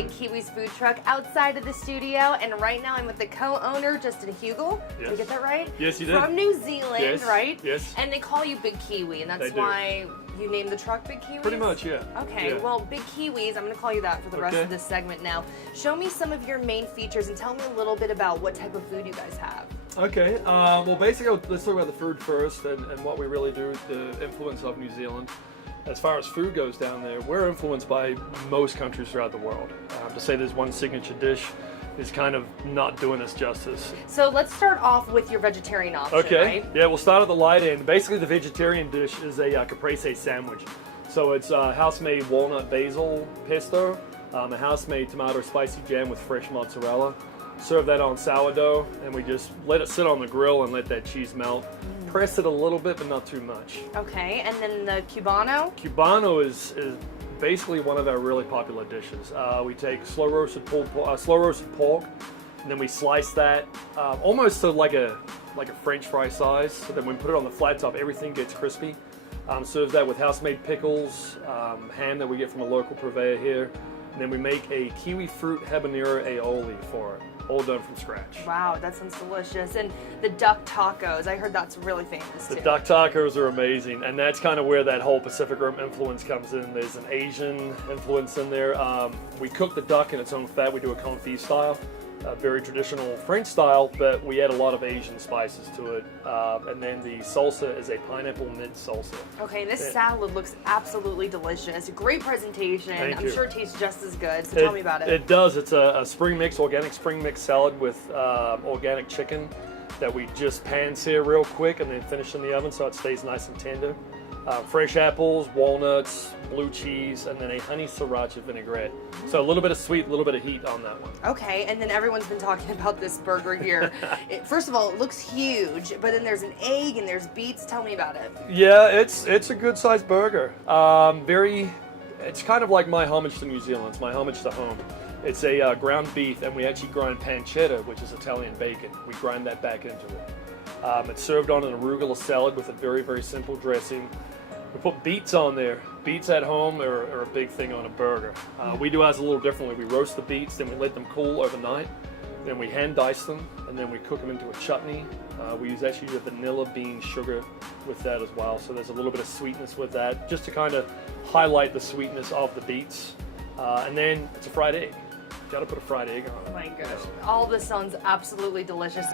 Big Kiwi's food truck outside of the studio, and right now I'm with the co-owner, Justin Hugel. Yes. Did I get that right? Yes, you did. From New Zealand, Yes. right? Yes. And they call you Big Kiwi, and that's why you named the truck Big Kiwi? Pretty much, yeah. Okay, yeah. well, Big Kiwis, I'm going to call you that for the rest of this segment now. Show me some of your main features and tell me a little bit about what type of food you guys have. Okay, well basically let's talk about the food first and what we really do, the influence of New Zealand. As far as food goes down there, we're influenced by most countries throughout the world. To say there's one signature dish is kind of not doing us justice. So let's start off with your vegetarian option, okay. right? Yeah, we'll start at the light end. Basically the vegetarian dish is a caprese sandwich. So it's house-made walnut basil pesto, a house-made tomato spicy jam with fresh mozzarella. Serve that on sourdough, and we just let it sit on the grill and let that cheese melt. Press it a little bit, but not too much. Okay, and then the Cubano? Cubano is basically one of our really popular dishes. We take slow roasted pork, and then we slice that almost to like a French fry size. So then when we put it on the flat top, everything gets crispy. Serves that with house-made pickles, ham that we get from a local purveyor here, and then we make a kiwi fruit habanero aioli for it. All done from scratch. Wow, that sounds delicious. And the duck tacos, I heard that's really famous too. The duck tacos are amazing, and that's kind of where that whole Pacific Rim influence comes in. There's an Asian influence in there. We cook the duck in its own fat. We do a confit style, very traditional French style, but we add a lot of Asian spices to it. And then the salsa is a pineapple mint salsa. Okay, this salad looks absolutely delicious. Great presentation. Thank I'm you. sure it tastes just as good, so tell me about it. It does. It's a spring mix, organic spring mix salad with organic chicken that we just pan-sear real quick and then finish in the oven so it stays nice and tender. Fresh apples, walnuts, blue cheese, and then a honey sriracha vinaigrette. So a little bit of sweet, a little bit of heat on that one. Okay, and then everyone's been talking about this burger here. First of all, it looks huge, but then there's an egg and there's beets. Tell me about it. Yeah, it's a good-sized burger. It's kind of like my homage to New Zealand. It's my homage to home. It's a ground beef, and we actually grind pancetta, which is Italian bacon. We grind that back into it. It's served on an arugula salad with a very, very simple dressing. We put beets on there. Beets at home are a big thing on a burger. We do ours a little differently. We roast the beets, then we let them cool overnight. Then we hand dice them, and then we cook them into a chutney. We actually use vanilla bean sugar with that as well. So there's a little bit of sweetness with that, just to kind of highlight the sweetness of the beets. And then it's a fried egg. Got to put a fried egg on it. Oh my gosh, all this sounds absolutely delicious.